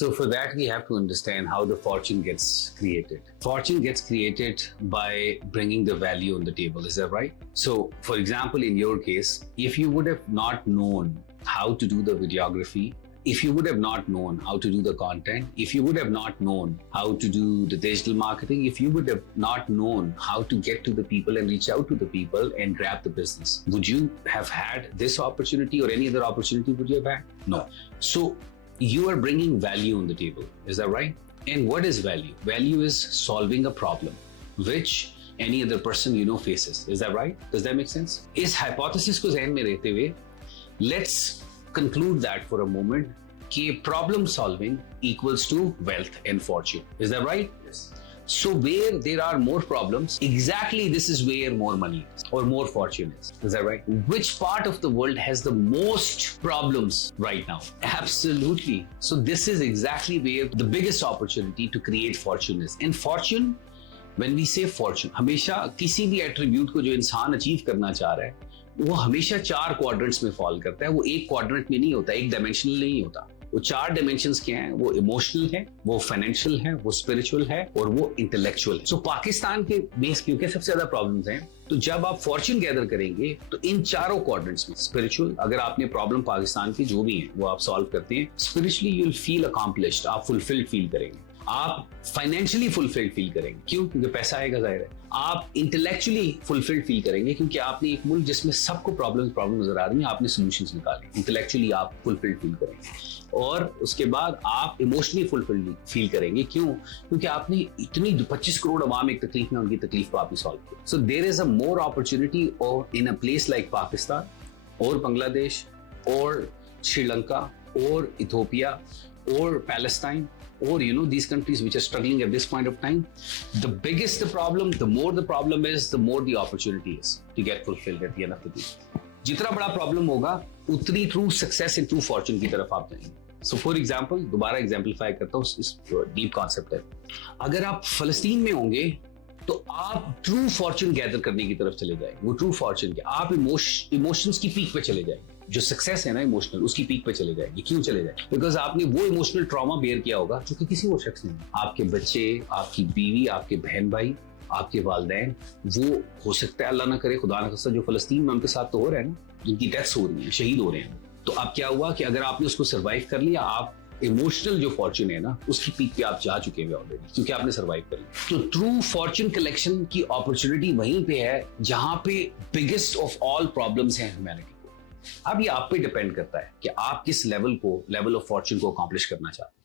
So for that, we have to understand how the fortune gets created. Fortune gets created by bringing the value on the table. Is that right? So for example, in your case, if you would have not known how to do the videography, if you would have not known how to do the content, if you would have not known how to do the digital marketing, if you would have not known how to get to the people and reach out to the people and grab the business, would you have had this opportunity or any other opportunity would you have had? No. So you are bringing value on the table. Is that right? And what is value? Value is solving a problem which any other person you know faces. Is that right? Does that make sense? इस hypothesis को ज़हन में रहते हुए, let's conclude that for a moment कि problem solving equals to wealth and fortune. Is that right? Yes. So where there are more problems, exactly this is where more money is or more fortune is. Is that right? Which part of the world has the most problems right now? Absolutely. So this is exactly where the biggest opportunity to create fortune is. And fortune, when we say fortune, हमेशा किसी भी attribute को जो इंसान achieve करना चाह रहा है वो हमेशा 4 क्वाड्रेंट्स में फॉल करता है। वो एक क्वाड्रेंट में नहीं होता, एक डायमेंशनल नहीं होता। वो 4 डायमेंशंस क्या हैं? वो इमोशनल है, वो फाइनेंशियल है, वो स्पिरिचुअल है और वो इंटेलेक्चुअल है। सो पाकिस्तान के बेस क्योंकि सबसे ज्यादा प्रॉब्लम्स हैं, तो जब आप फॉर्च्यून गैदर करेंगे तो इन चारों क्वाड्रेंट्स में स्पिरिचुअल, अगर आपने प्रॉब्लम पाकिस्तान की जो भी है वो आप सॉल्व करते हैं, spiritually you will feel accomplished, आप फुलफिल्ड फील करेंगे। आप फाइनेंशियली फुलफिल्ड फील करेंगे, क्यों? क्योंकि पैसा आएगा, जाहिर है। आप इंटेलेक्चुअली फुलफिल्ड फील करेंगे क्योंकि आपने एक मुल्क जिसमें सबको प्रॉब्लम नजर आ रही है, आपने सोल्यूशंस निकाले। इंटेलेक्चुअली आप फुलफिल्ड फील करेंगे और उसके बाद आप इमोशनली फुलफिल्ड फील करेंगे। क्यों? क्योंकि आपने इतनी 25 करोड़ अवाम एक तकलीफ में, उनकी तकलीफ को आपने सॉल्व किया। So there is a more opportunity और in a place like Pakistan और बांग्लादेश और श्रीलंका और इथियोपिया और Palestine or these countries which are struggling at this point of time. The biggest the problem, the more the problem is, the more the opportunity is to get fulfilled at the end of the day. जितना बड़ा problem होगा उतनी true success and true Fortune की तरफ आप जाएंगे। So for example, दोबारा exemplify करता हूँ, इस डीप कॉन्सेप्ट है। अगर आप फलस्तीन में होंगे तो आप ट्रू फॉर्चून गैदर करने की तरफ चले जाएंगे। वो ट्रू फॉर्चून के आप इमोशंस की पीक पे चले जाएंगे। जो सक्सेस है ना इमोशनल, उसकी पीक पे चले जाएंगे। क्यों चले जाएंगे? बिकॉज आपने वो इमोशनल ट्रॉमा बेयर किया होगा जो कि किसी और शख्स ने। आपके बच्चे, आपकी बीवी, आपके बहन भाई, आपके वालिदैन, वो हो सकता है अल्लाह ना करे, खुदा ना खास्ता, जो फलस्तीन में उनके साथ तो हो रहा है ना, जिनकी डेथ्स हो रही है, शहीद हो रहे हैं। तो अब क्या हुआ कि अगर आपने उसको सर्वाइव कर लिया, आप इमोशनल जो फॉर्चून है ना उसकी पीक पे आप जा चुके हैं ऑलरेडी, क्योंकि आपने सर्वाइव कर लिया। तो ट्रू फॉर्चून कलेक्शन की अपॉर्चुनिटी वहीं पे है जहां पे बिगेस्ट ऑफ ऑल प्रॉब्लम्स हैं ह्यूमैनिटी को। अब ये आप पे डिपेंड करता है कि आप किस लेवल ऑफ फॉर्चून को अकॉम्प्लिश करना चाहते हैं।